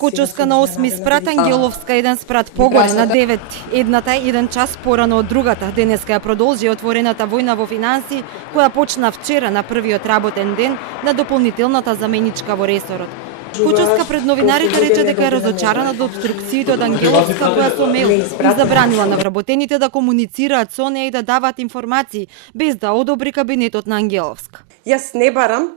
Кочовска на 8 спрат, Ангеловска 1 спрат погоре на 9. Едната е 1 час порано од другата. Денеска ја продолжи отворената војна во финансии, која почна вчера на првиот работен ден на дополнителната заменичка во ресорот. Кочовска пред новинарите рече дека е разочарана од обструкциите од Ангеловска, која со мејл им забранила на вработените да комуницираат со неа и да даваат информации, без да одобри кабинетот на Ангеловска. Јас не барам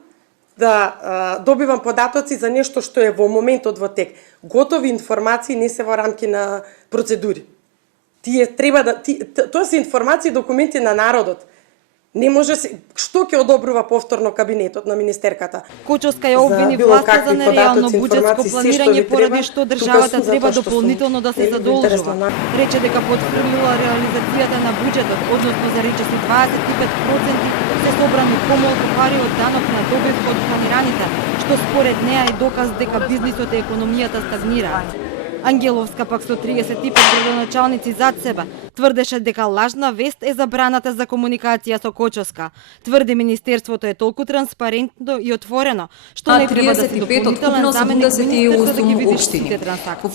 да добивам податоци за нешто што е во моментот во тек. Готови информации не се во рамки на процедури. Тоа се информации и документи на народот. Не може што ќе одобрува повторно кабинетот на министерката. Кочовска ја обвини власта за нереално буџетско планирање поради што државата треба дополнително да се задолжува. Рече дека потврдила реализацијата на буџетот, односно за речиси 25% се собрани помалку пари од данок на добив од планираните, што според неа е доказ дека бизнисот и економијата стагнираат. Ангеловска пак со 35 градоначалници зад себе тврдеше дека лажна вест е забраната за комуникација со Кочовска. Тврди министерството е толку транспарентно и отворено, што не треба да се дополнителен заменик министер за да ги види сите трансакции.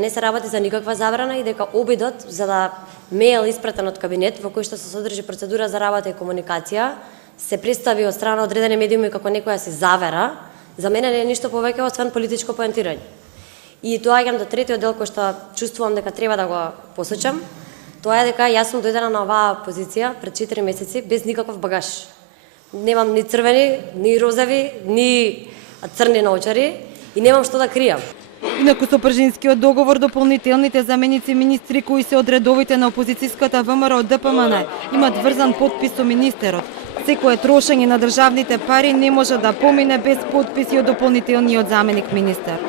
Не се работи за никаква забрана и дека обидот за да мејл испратен од кабинет во кој што се содржи процедура за работа и комуникација се представи од страна одредени медиуми како некоја си завера, за мене не е ништо повеќе освен политичко поентирање. И доаѓам до третиот дел кој што чувствувам дека треба да го посочам. Тоа е дека јас сум дојдена на оваа позиција пред 4 месеци без никаков багаж. Немам ни црвени, ни розови, ни црни наочари и немам што да кријам. Инаку со пржинскиот договор дополнителните заменици министри кои се од редовите на опозицијската ВМРО ДПМН имат врзан потпис со министерот. Секое трошење на државните пари не може да помине без потписи од дополнителниот заменик министер.